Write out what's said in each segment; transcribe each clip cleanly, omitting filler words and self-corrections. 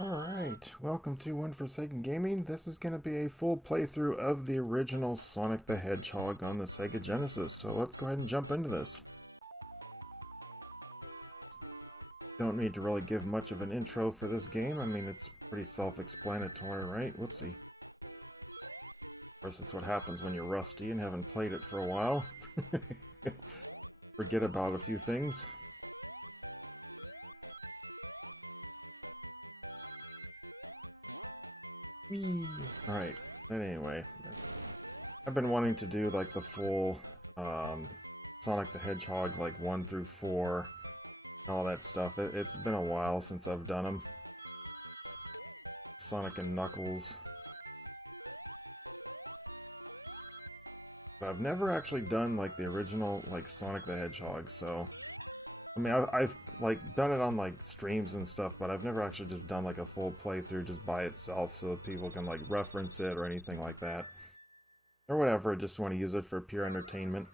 Alright, welcome to One Forsaken Gaming. This is going to be a full playthrough of the original Sonic the Hedgehog on the Sega Genesis, so let's go ahead and jump into this. Don't need to really give much of an intro for this game. I mean, it's pretty self-explanatory, right? Whoopsie. Of course, it's what happens when you're rusty and haven't played it for a while. Forget about a few things. Alright, and anyway, I've been wanting to do like the full Sonic the Hedgehog, like 1 through 4, all that stuff. It's been a while since I've done them. Sonic and Knuckles. But I've never actually done like the original like Sonic the Hedgehog, so I mean I've like done it on like streams and stuff, but I've never actually just done like a full playthrough just by itself so that people can like reference it or anything like that. Or whatever, I just want to use it for pure entertainment.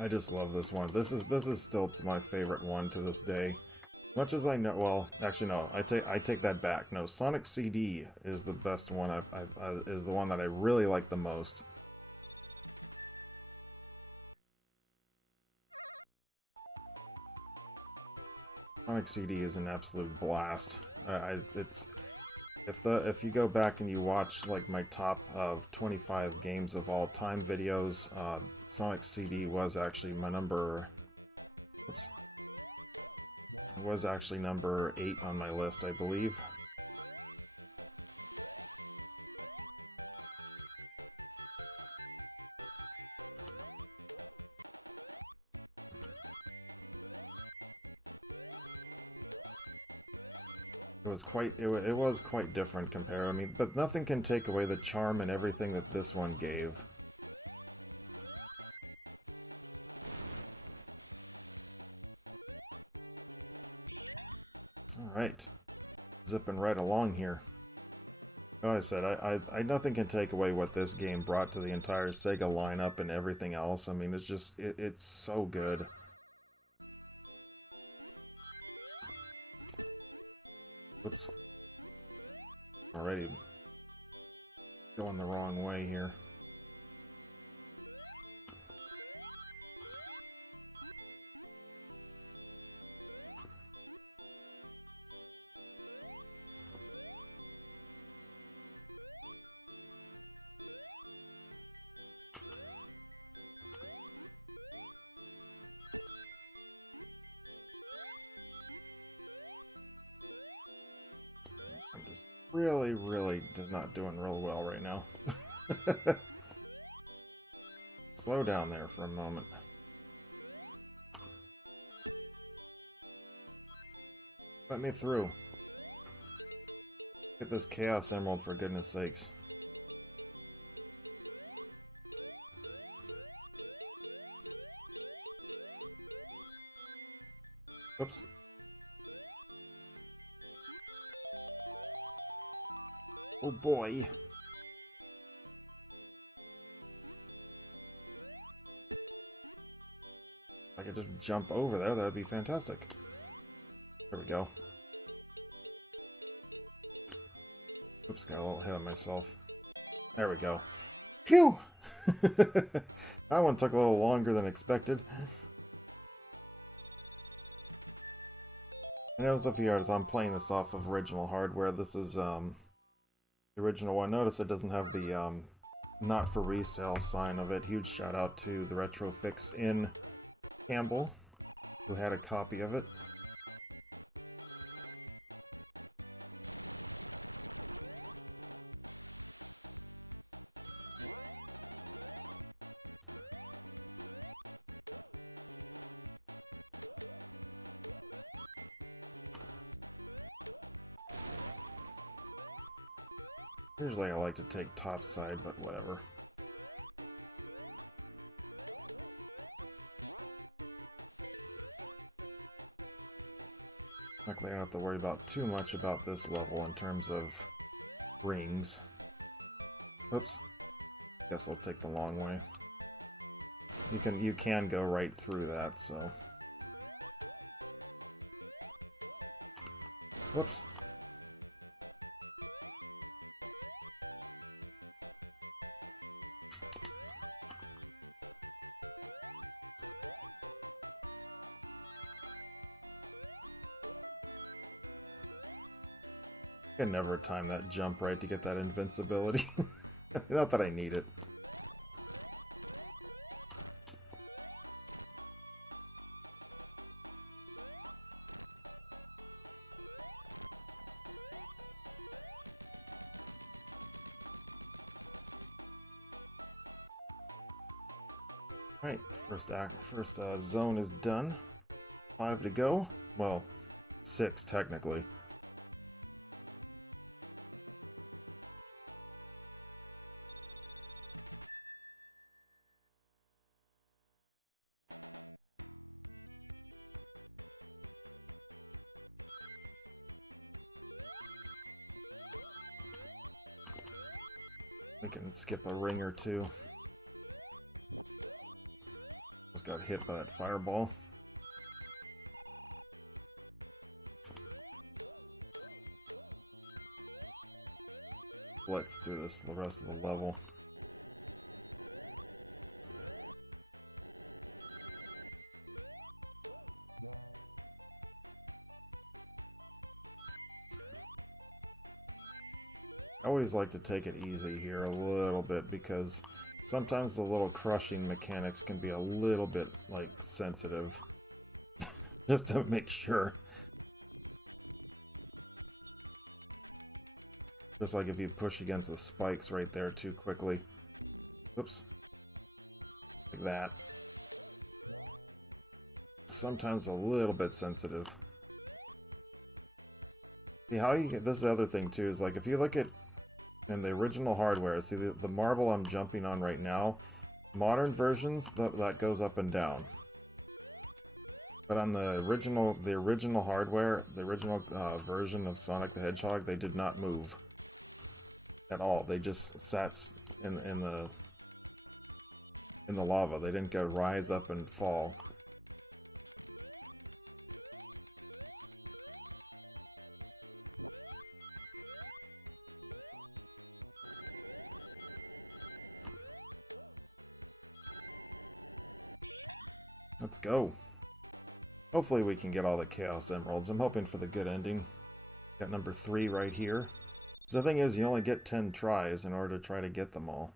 I just love this one. This is still my favorite one to this day. Much as I know, well, actually no, I take that back. No, Sonic CD is the best one. Is the one that I really like the most. Sonic CD is an absolute blast. It's if you go back and you watch like my top of 25 games of all time videos, Sonic CD was actually my number. Oops. Was actually number 8 on my list, I believe. It was quite different compared. I mean, but nothing can take away the charm and everything that this one gave. Alright, zipping right along here. Like I said, I nothing can take away what this game brought to the entire Sega lineup and everything else. I mean, it's just, it's so good. Oops. Already going the wrong way here. Really not doing real well right now. Slow down there for a moment. Let me through. Get this Chaos Emerald, for goodness sakes. Oops. Oh boy. If I could just jump over there, that would be fantastic. There we go. Oops, got a little ahead of myself. There we go. Phew! That one took a little longer than expected. And as of here, as I'm playing this off of original hardware, this is the original one. Notice it doesn't have the not for resale sign of it. Huge shout out to the Retro Fix in Campbell, who had a copy of it. Usually I like to take top side, but whatever. Luckily I don't have to worry about too much about this level in terms of rings. Oops. Guess I'll take the long way. you can go right through that, so. Whoops. I can never time that jump right to get that invincibility. Not that I need it. Right, first zone is done. 5 to go. Well, 6 technically. I can skip a ring or two. Just got hit by that fireball. Let's do this the rest of the level. I always like to take it easy here a little bit because sometimes the little crushing mechanics can be a little bit, like, sensitive. Just to make sure. Just like if you push against the spikes right there too quickly. Whoops. Like that. Sometimes a little bit sensitive. See how you get, this is the other thing too, is like if you look at in the original hardware, see the marble I'm jumping on right now, modern versions, that goes up and down. But on the original hardware, the original version of Sonic the Hedgehog, they did not move at all. They just sat in the lava. They didn't go rise up and fall. Let's go. Hopefully we can get all the Chaos Emeralds. I'm hoping for the good ending. Got number 3 right here. So the thing is, you only get 10 tries in order to try to get them all.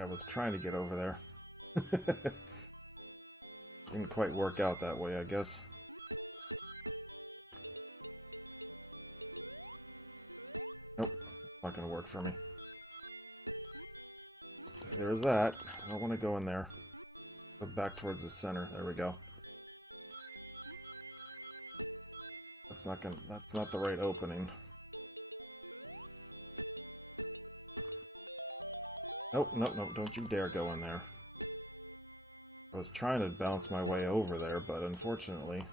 I was trying to get over there. Didn't quite work out that way, I guess. Nope, not gonna work for me. There's that. I don't want to go in there. Go back towards the center. There we go. That's not the right opening. Nope, nope, nope, don't you dare go in there. I was trying to bounce my way over there, but unfortunately,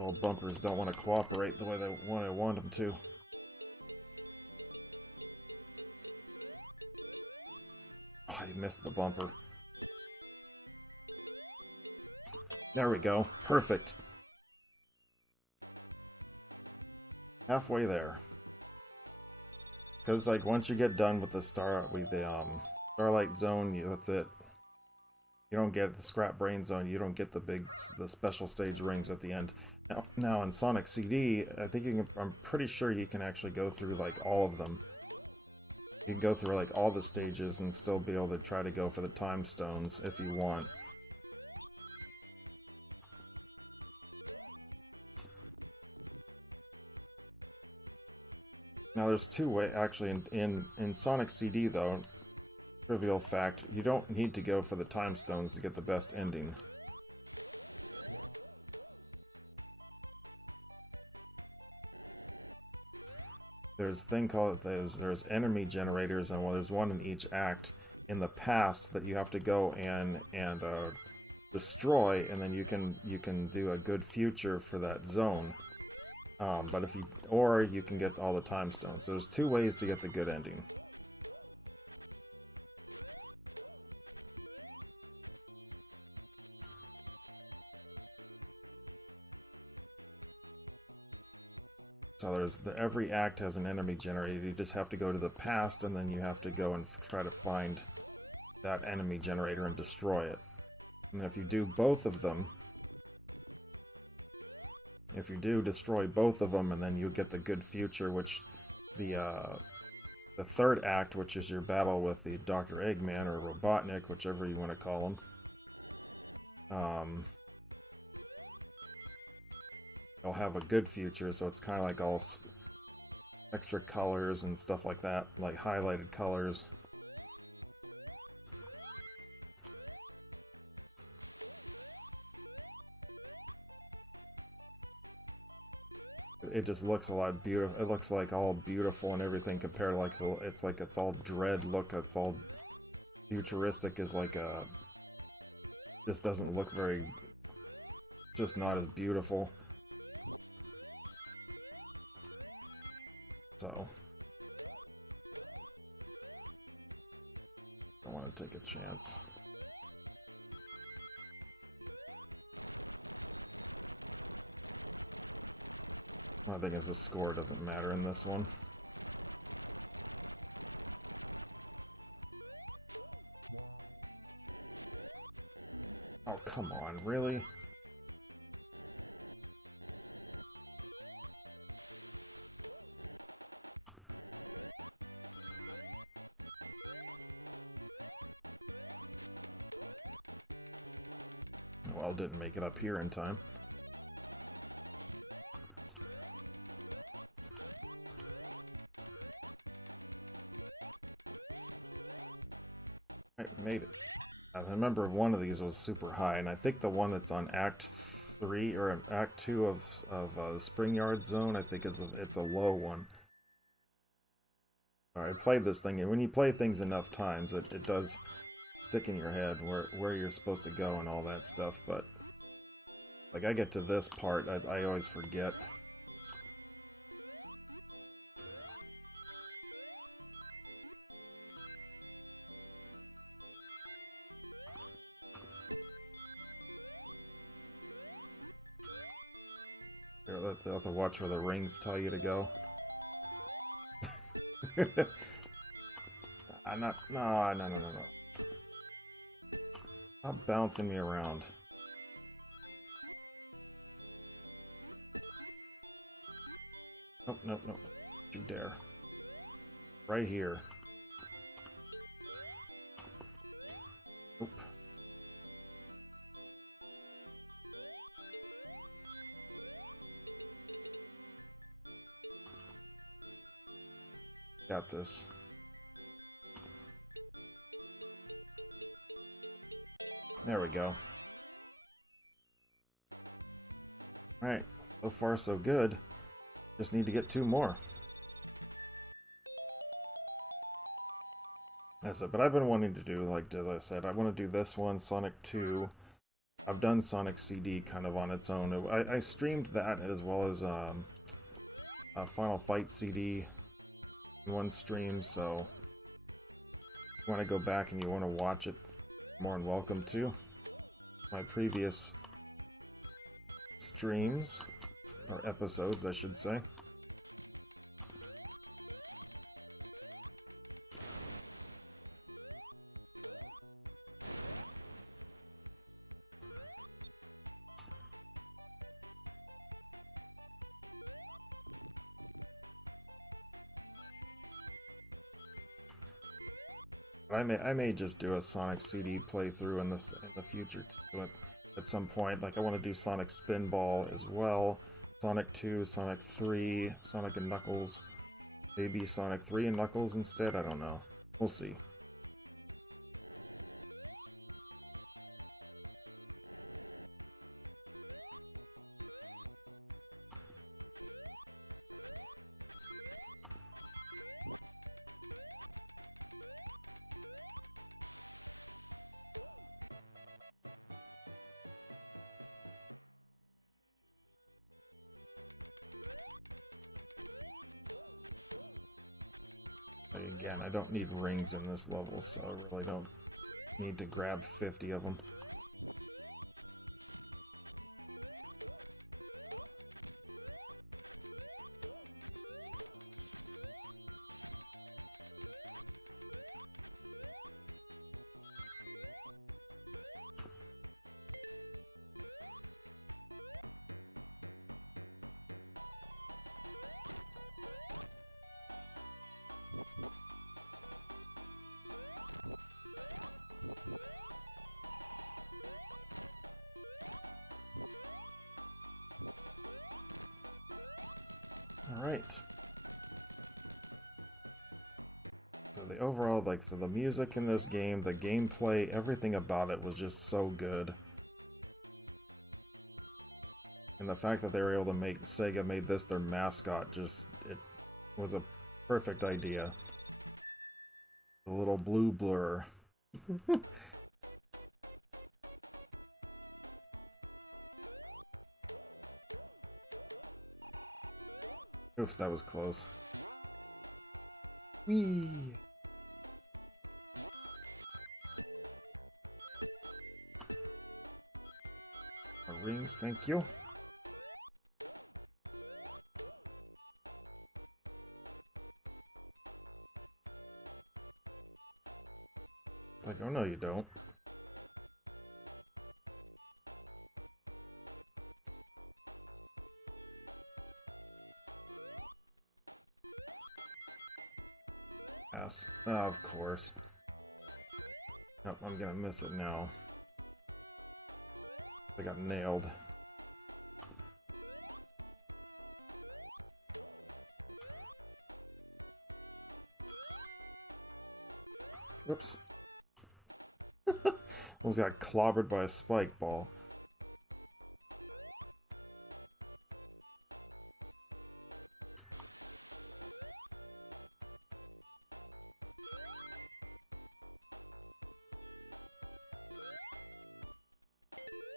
little bumpers don't want to cooperate the way I want them to. Oh, you missed the bumper. There we go. Perfect. Halfway there. Because, like, once you get done with the Starlight Zone, that's it. You don't get the Scrap Brain Zone. You don't get the special stage rings at the end. Now in Sonic CD, I think I'm pretty sure you can actually go through like all of them. You can go through like all the stages and still be able to try to go for the time stones if you want. Now there's two ways, actually, in Sonic CD though, trivial fact, you don't need to go for the time stones to get the best ending. There's a thing called, there's enemy generators, and there's one in each act in the past that you have to go and destroy, and then you can do a good future for that zone. But if you, or you can get all the time stones. So there's two ways to get the good ending. So there's every act has an enemy generated. You just have to go to the past, and then you have to go and try to find that enemy generator and destroy it. And if you do both of them, if you do destroy both of them, and then you get the good future, which the third act, which is your battle with the Dr. Eggman or Robotnik, whichever you want to call him, it'll have a good future. So it's kind of like all extra colors and stuff like that, like highlighted colors. It just looks a lot beautiful. It looks like all beautiful and everything compared to like it's all dread look. It's all futuristic. Is like a just doesn't look very, just not as beautiful. So I want to take a chance. My thing is the score doesn't matter in this one. Oh, come on, really? Well, didn't make it up here in time. Made it. I remember one of these was super high, and I think the one that's on Act 3 or Act 2 of the Spring Yard Zone, I think it's a low one. I played this thing, and when you play things enough times, it does stick in your head where you're supposed to go and all that stuff. But like I get to this part, I always forget. You have to watch where the rings tell you to go. I'm not. No. Stop bouncing me around. No. You dare. Right here. Oop. Got this. There we go. Alright, so far so good. Just need to get 2 more. That's it, but I've been wanting to do, like, as I said, I want to do this one, Sonic 2. I've done Sonic CD kind of on its own. I streamed that as well as a Final Fight CD in one stream, so if you want to go back and you want to watch it, more than welcome to. My previous streams, or episodes, I should say. I may just do a Sonic CD playthrough in the future at some point. Like I want to do Sonic Spinball as well, Sonic 2, Sonic 3, Sonic and Knuckles, maybe Sonic 3 and Knuckles instead. I don't know. We'll see. And I don't need rings in this level, so I really don't need to grab 50 of them. Alright. So the overall, so the music in this game, the gameplay, everything about it was just so good. And the fact that they were able to Sega made this their mascot, it was a perfect idea. The little blue blur. Oof, that was close. Whee! Rings, thank you. Oh no, you don't. Yes. Oh, of course. Oh, I'm gonna miss it now. I got nailed. Whoops. Almost got clobbered by a spike ball.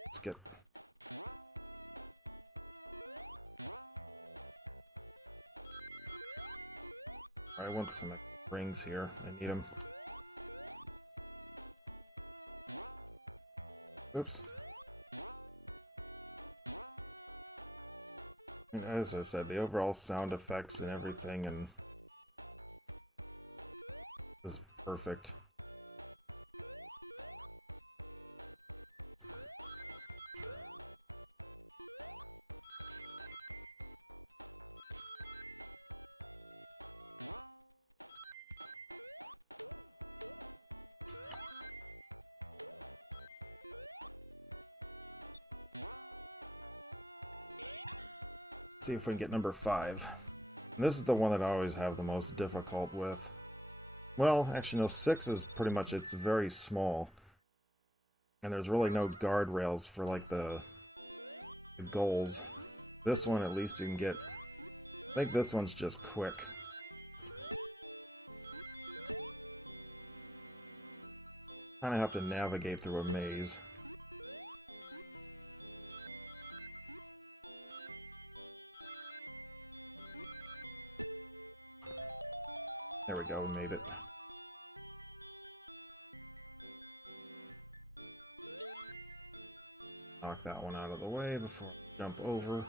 Let's get... I want some rings here. I need them. Oops. As I said, the overall sound effects and everything is perfect. Let's see if we can get number 5. This is the one that I always have the most difficult with. Well, actually no, 6 is pretty much, it's very small. And there's really no guardrails for like the goals. This one at least you can get, I think this one's just quick. Kinda have to navigate through a maze. There we go, we made it. Knock that one out of the way before we jump over.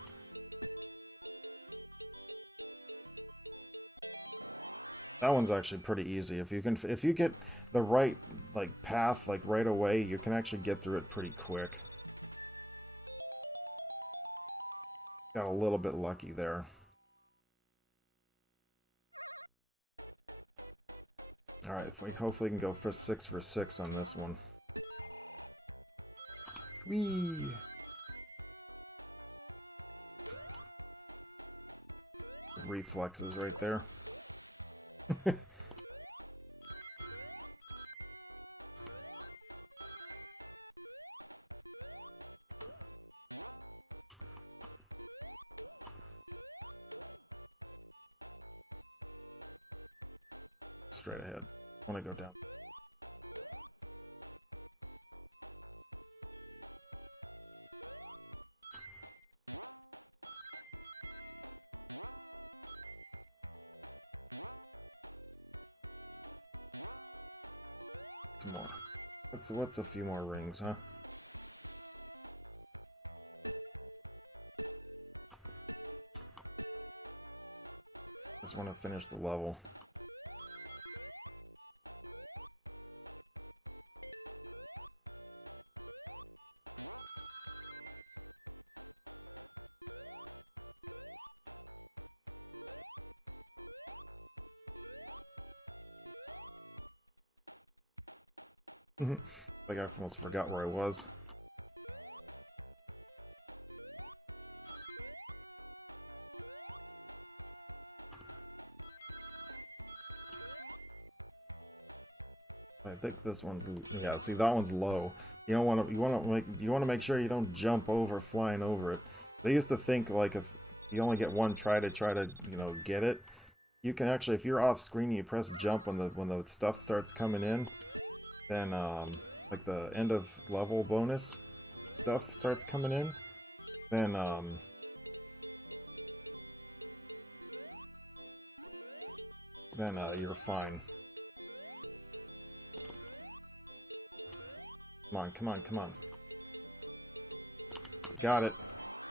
That one's actually pretty easy. If you get the right path right away, you can actually get through it pretty quick. Got a little bit lucky there. Alright, if we hopefully can go for 6 for 6 on this one. Whee! Reflexes right there. Straight ahead. I want to go down. What's a few more rings, huh? Just want to finish the level. Like I almost forgot where I was. I think this one's, yeah. See, that one's low. You don't want to. You want to make sure you don't jump over, flying over it. They used to think like if you only get one try to get it, you can actually, if you're off screen, you press jump when the stuff starts coming in. Then like the end of level bonus stuff starts coming in. Then you're fine. Come on, come on, come on. Got it.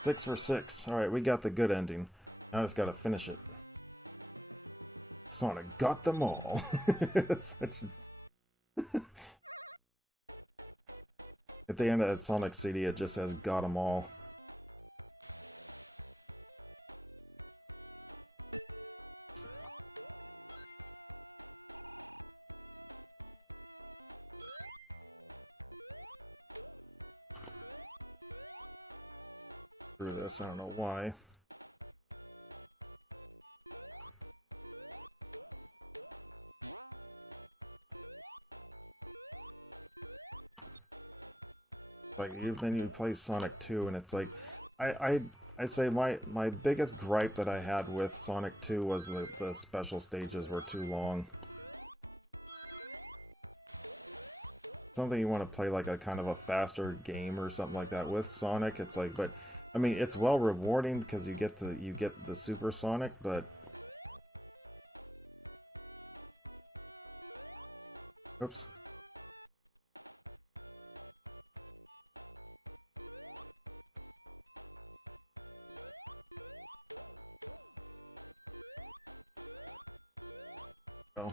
6 for 6. Alright, we got the good ending. Now I just gotta finish it. Sonic got them all. At the end of that Sonic CD, it just says got them all. Through this, I don't know why. Like, then you play Sonic 2, and it's like, I say my biggest gripe that I had with Sonic 2 was that the special stages were too long. Something you want to play like a kind of a faster game or something like that with Sonic. It's like, but I mean, it's well rewarding because you get the Super Sonic, but oops. Oh.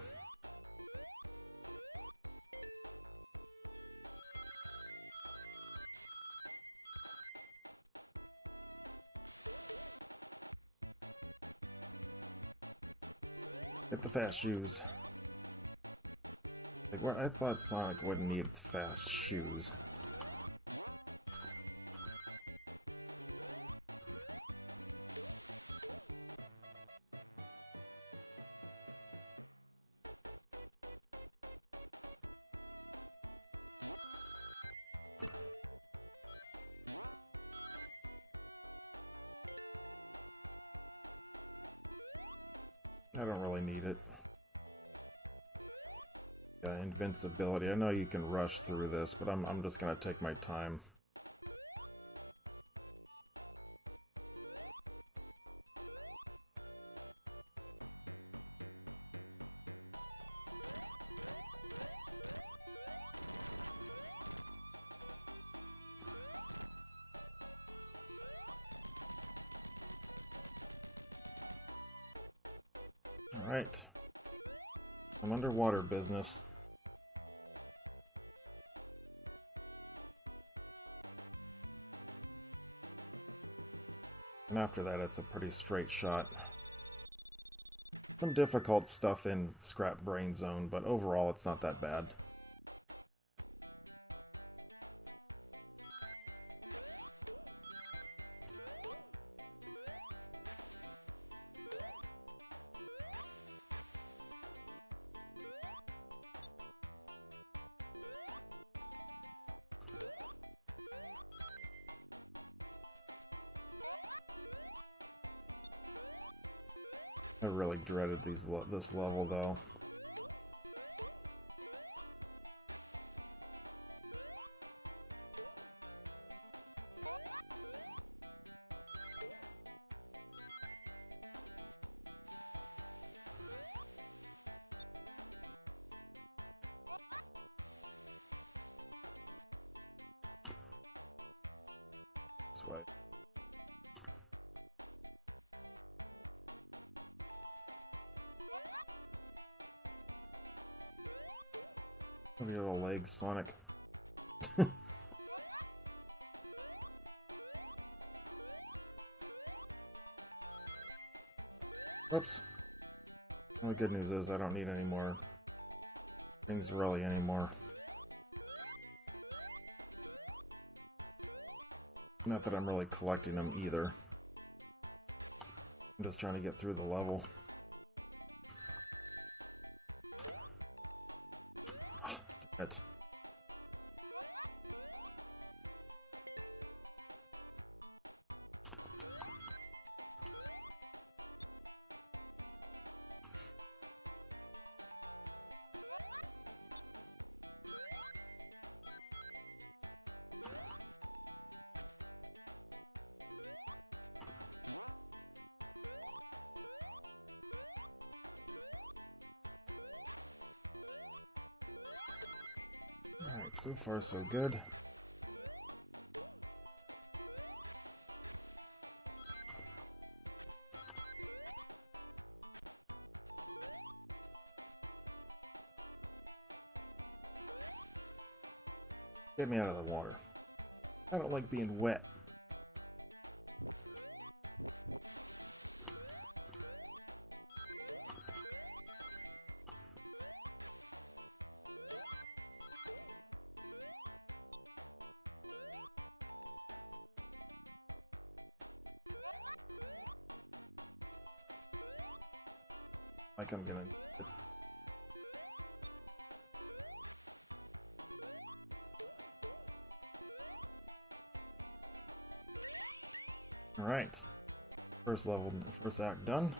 Get the fast shoes. Like, what, I thought Sonic wouldn't need fast shoes. I don't really need it. Yeah, invincibility. I know you can rush through this, but I'm just gonna take my time. Alright. Some underwater business. And after that, it's a pretty straight shot. Some difficult stuff in Scrap Brain Zone, but overall it's not that bad. I really dreaded this level, though. way. Look at your little legs, Sonic. Oops. Well, the good news is I don't need any more things really anymore. Not that I'm really collecting them either. I'm just trying to get through the level. Right. So far, so good. Get me out of the water. I don't like being wet. Like I'm gonna... Alright. First level, first act done.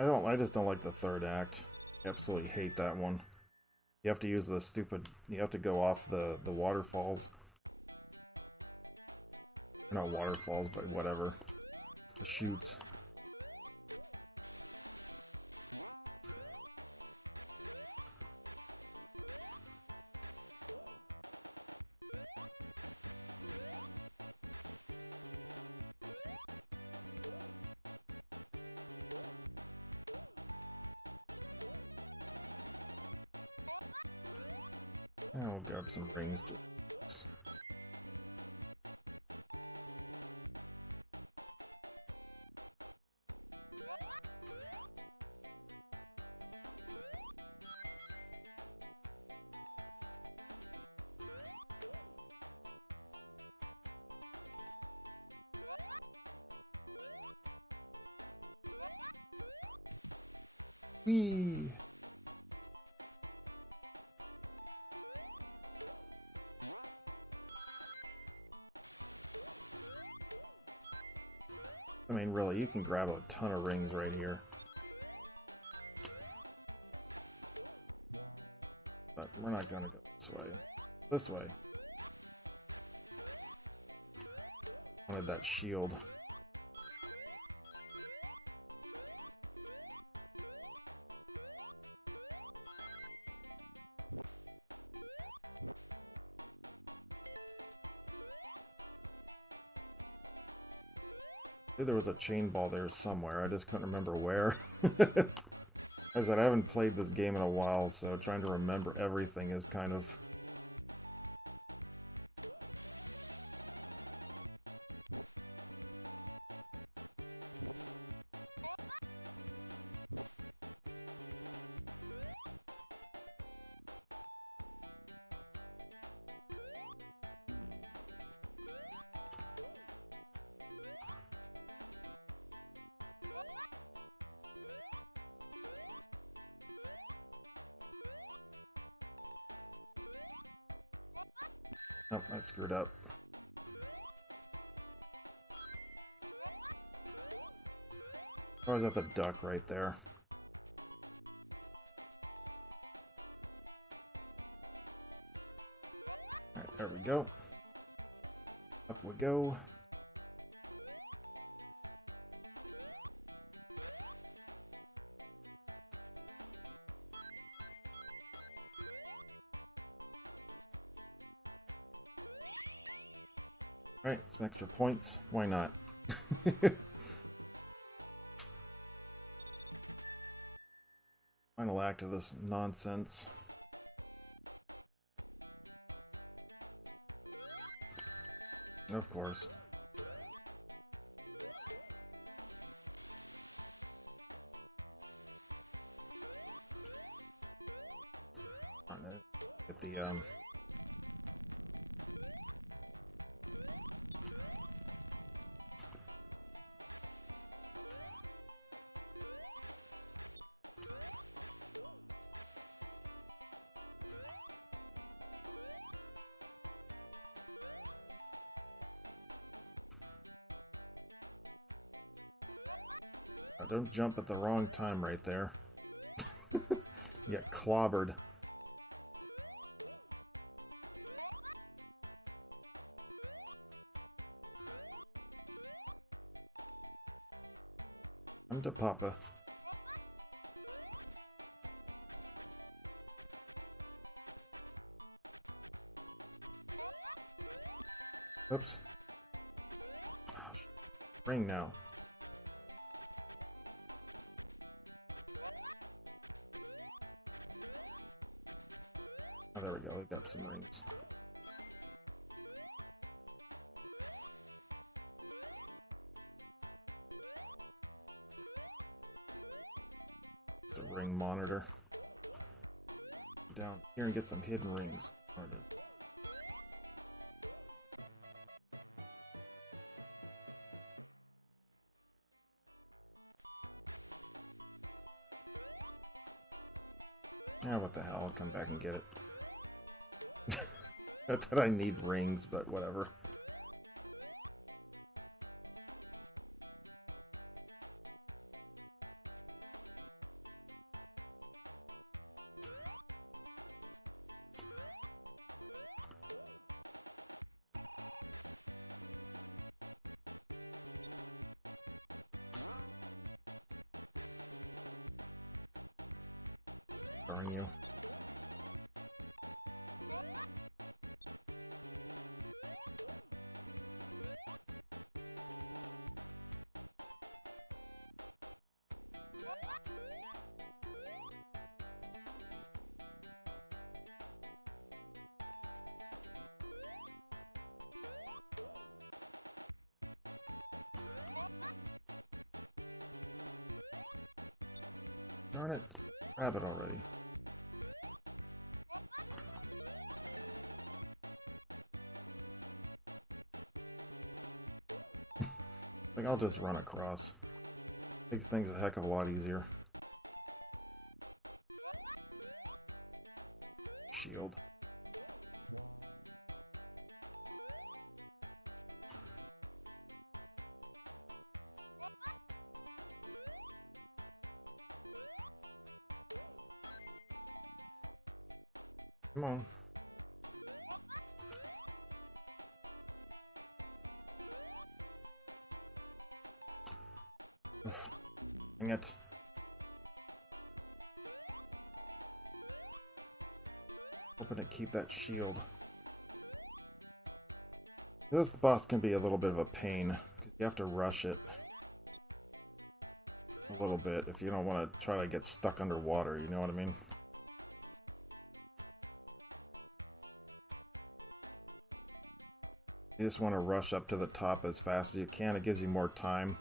I just don't like the third act. I absolutely hate that one. You have to use the stupid... You have to go off the waterfalls. Not waterfalls, but whatever. Chutes. I'll grab some brains. Whee! I mean, really, you can grab a ton of rings right here. But we're not gonna go this way. This way. I wanted that shield. There was a chain ball there somewhere, I just couldn't remember where. I said I haven't played this game in a while, so trying to remember everything is kind of... Oh, I screwed up. I was at the duck right there. Alright, there we go. Up we go. Alright, some extra points. Why not? Final act of this nonsense. Of course. Get the don't jump at the wrong time right there. You get clobbered. Come to Papa. Oops. Ring now. Oh, there we go. We've got some rings. Just a ring monitor. Down here and get some hidden rings. Yeah, what the hell, I'll come back and get it. Not that I need rings, but whatever. Darn you. Darn it, grab it already. Like, I'll just run across. Makes things a heck of a lot easier. Shield. Come on. Dang it. Hoping to keep that shield. This boss can be a little bit of a pain. You have to rush it a little bit if you don't want to try to get stuck underwater, you know what I mean? You just want to rush up to the top as fast as you can. It gives you more time,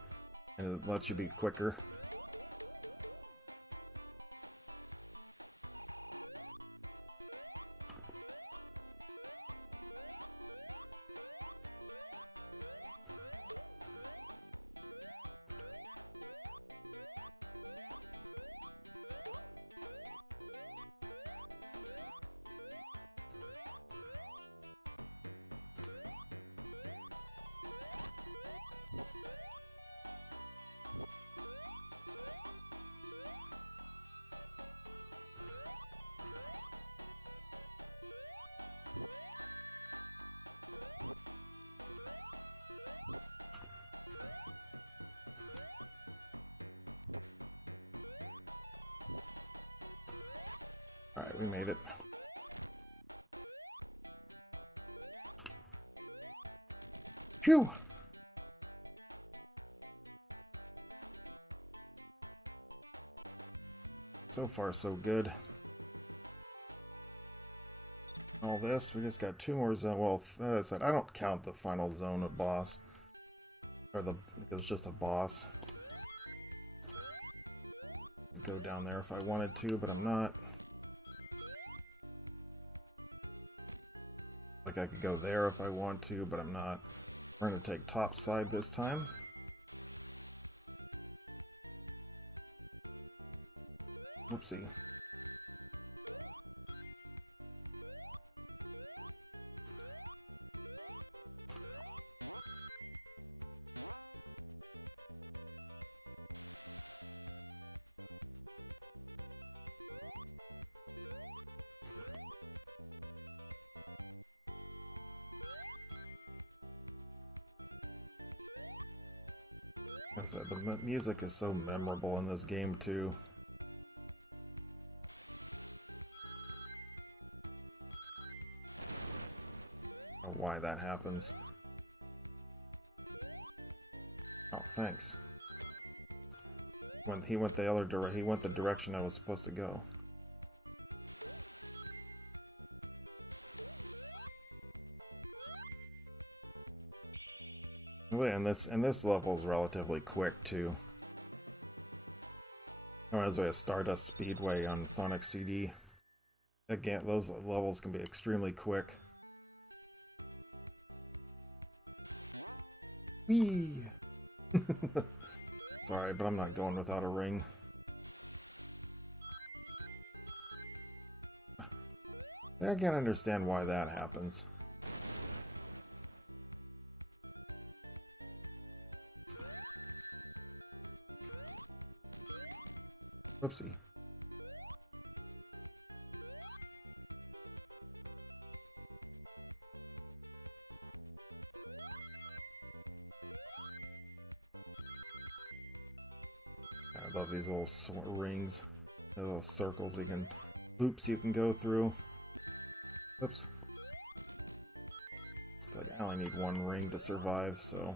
and it lets you be quicker. Phew! So far, so good. All this, we just got 2 more zones. Well, as I said, I don't count the final zone of boss. Or it's just a boss. I'd go down there if I wanted to, but I'm not. Like I could go there if I want to, but I'm not. We're gonna take top side this time. Oopsie. Like I said, the music is so memorable in this game too. Why that happens. Oh, thanks. When he went he went the direction I was supposed to go. And this level is relatively quick too. Reminds me of Stardust Speedway on Sonic CD. Again, those levels can be extremely quick. Whee! Sorry, but I'm not going without a ring. I can't understand why that happens. Whoopsie. I love these little rings, little circles loops you can go through. Oops. I only need 1 ring to survive, so...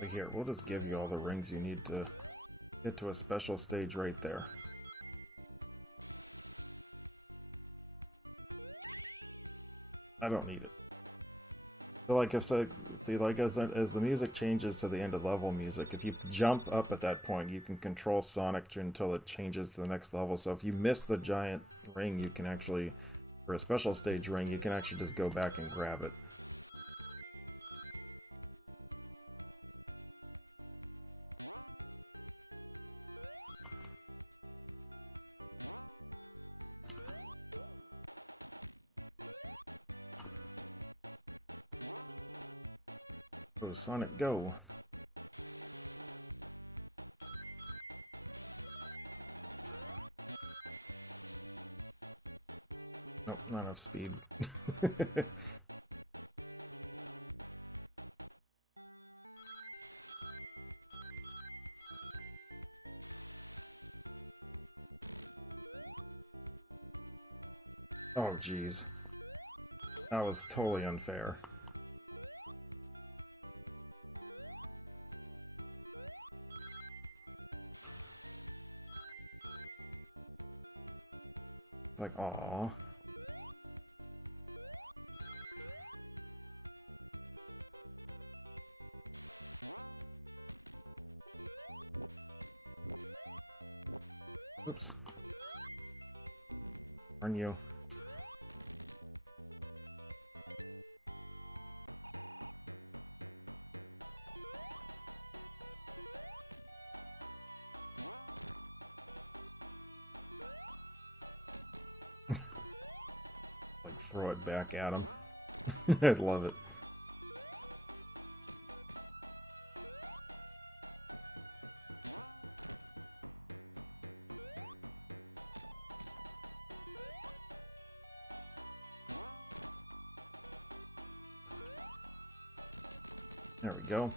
But here, we'll just give you all the rings you need to get to a special stage right there. I don't need it. But like if so, see, like as the music changes to the end of level music, if you jump up at that point, you can control Sonic until it changes to the next level. So if you miss the giant ring, you can actually, for a special stage ring, you can actually just go back and grab it. Go, Sonic, go! Nope, not enough speed. Oh, jeez. That was totally unfair. Like, aww. Whoops. Darn you. Throw it back at him. I love it. There we go.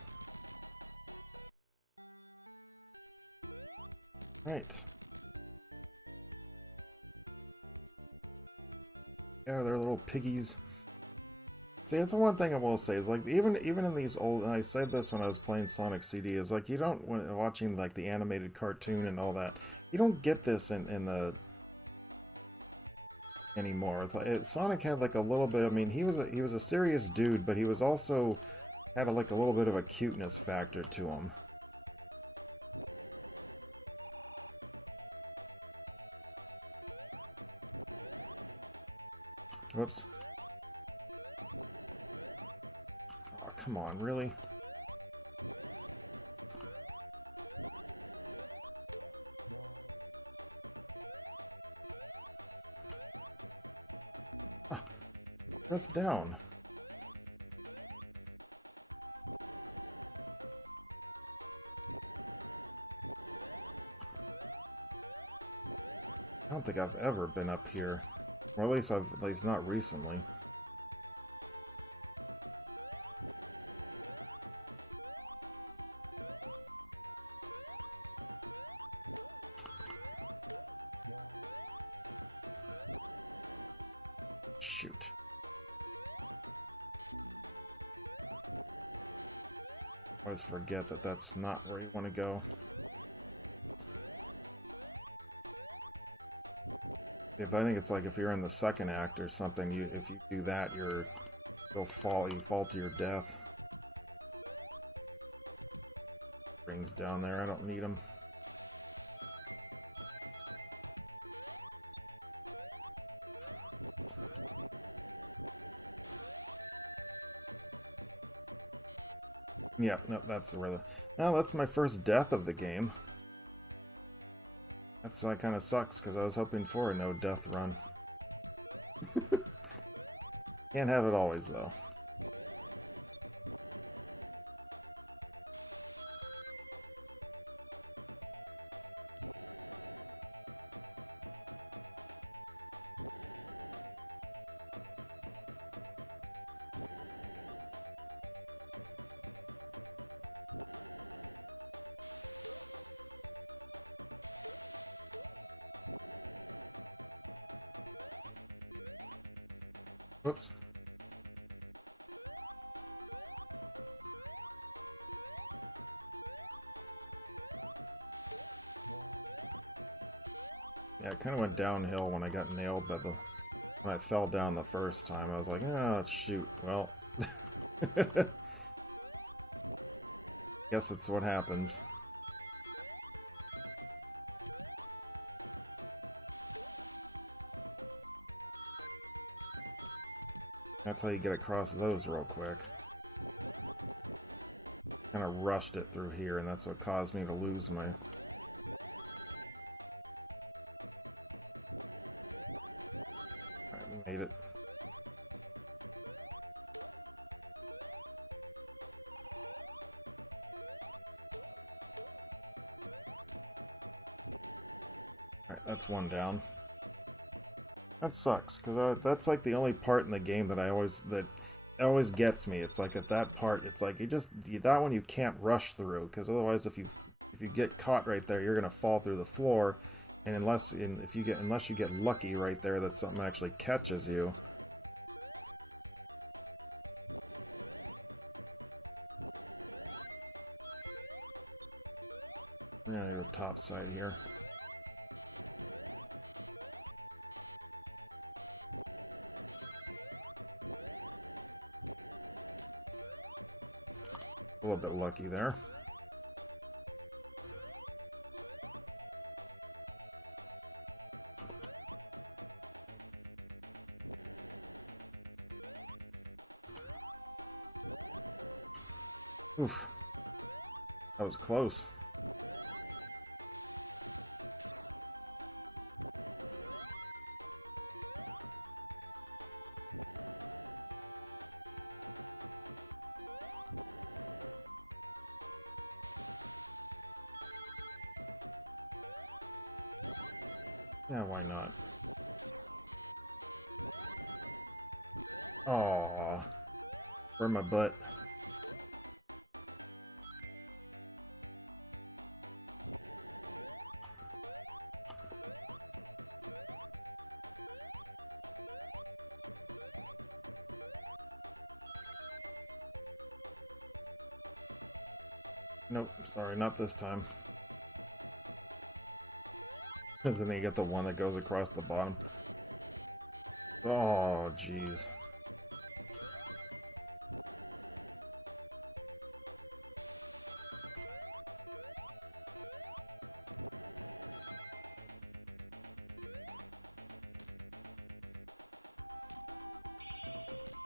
Right. Yeah, they're little piggies. See, it's the one thing I will say is like even in these old, and I said this when I was playing Sonic CD, is like you don't when watching like the animated cartoon and all that, you don't get this in the anymore. It's like Sonic had like a little bit. I mean, he was a serious dude, but he was also had like a little bit of a cuteness factor to him. Whoops. Oh, come on, really? Ah, that's down. I don't think I've ever been up here. Or at least not recently. Shoot. I always forget that that's not where you want to go. I think it's like if you're in the second act or something, if you do that, you fall to your death. Rings down there, I don't need them. Yeah, no, that's that's my first death of the game. That kind of sucks, because I was hoping for a no-death run. Can't have it always, though. Whoops. Yeah, it kind of went downhill when I got nailed by when I fell down the first time. I was like, oh, shoot. Well, guess that's what happens. That's how you get across those real quick. Kind of rushed it through here, and that's what caused me to lose my... Made it. Alright, that's one down. That sucks, because that's like the only part in the game that always gets me. It's like at that part, it's like that one you can't rush through, because otherwise if you get caught right there, you're gonna fall through the floor, and unless you get lucky right there that something actually catches you. Yeah, there's the top side here. A little bit lucky there. Oof. That was close. Yeah, why not? Aww. Burn my butt. Nope, sorry, not this time. Because then you get the one that goes across the bottom. Oh, jeez.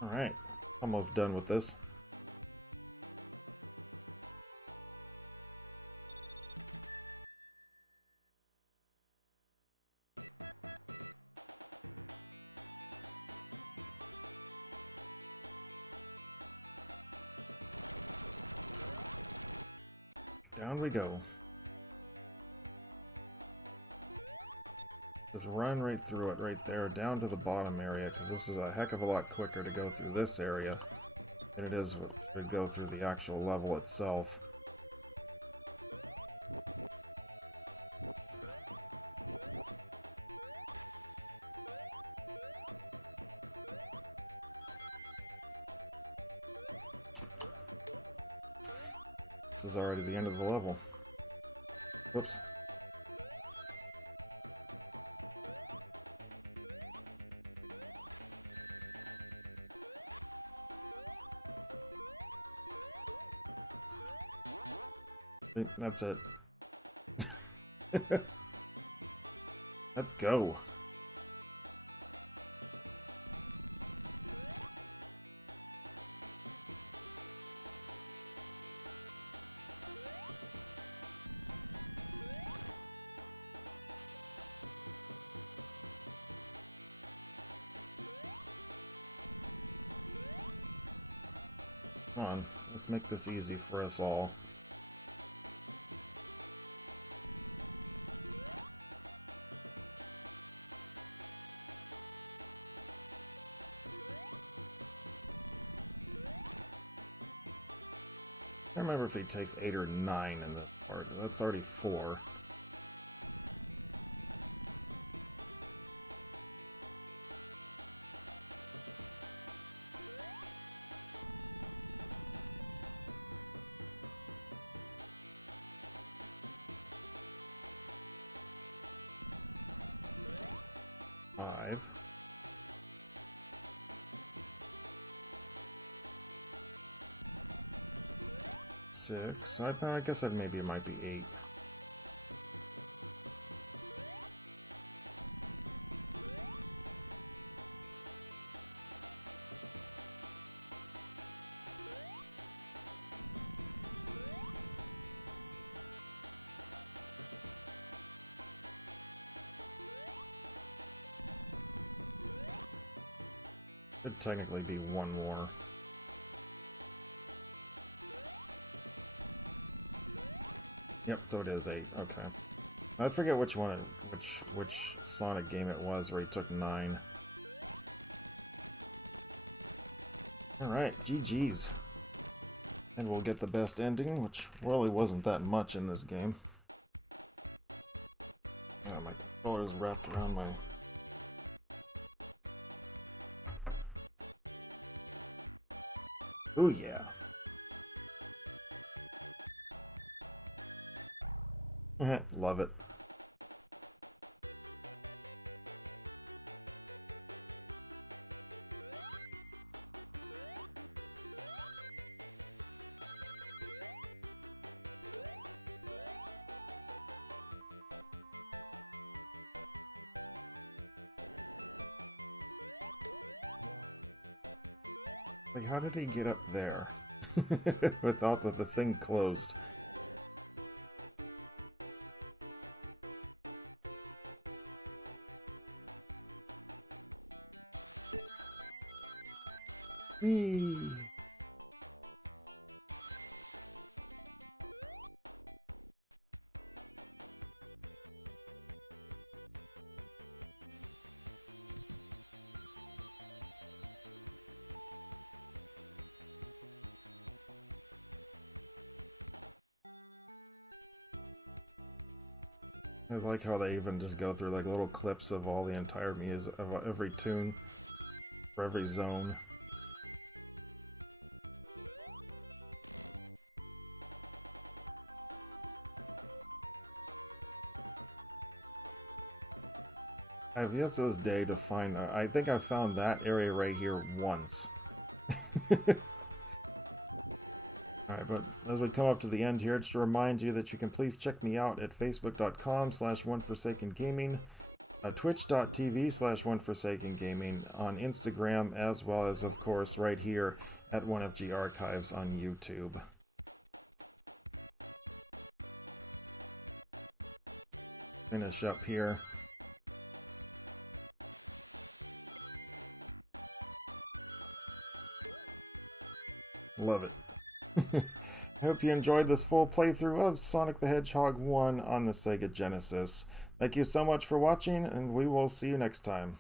Alright, almost done with this. Down we go. Just run right through it right there, down to the bottom area, because this is a heck of a lot quicker to go through this area than it is to go through the actual level itself. This is already the end of the level. Whoops. That's it. Let's go. Come on, let's make this easy for us all. I can't remember if he takes 8 or 9 in this part. That's already 4. Six. I guess maybe it might be 8. Could technically be one more. Yep, so it is 8. Okay. I forget which one which Sonic game it was where he took 9. Alright, GG's. And we'll get the best ending, which really wasn't that much in this game. Oh, my collar is wrapped around my... Ooh, yeah. Love it. Like, how did he get up there without the thing closed? I like how they even just go through like little clips of all the entire music of every tune for every zone. I've used this day to find... I think I found that area right here once. Alright, but as we come up to the end here, just to remind you that you can please check me out at facebook.com/OneForsakenGaming, twitch.tv/OneForsakenGaming, on Instagram, as well as, of course, right here at 1FG Archives on YouTube. Finish up here. Love it. I hope you enjoyed this full playthrough of Sonic the Hedgehog 1 on the Sega Genesis. Thank you so much for watching, and we will see you next time.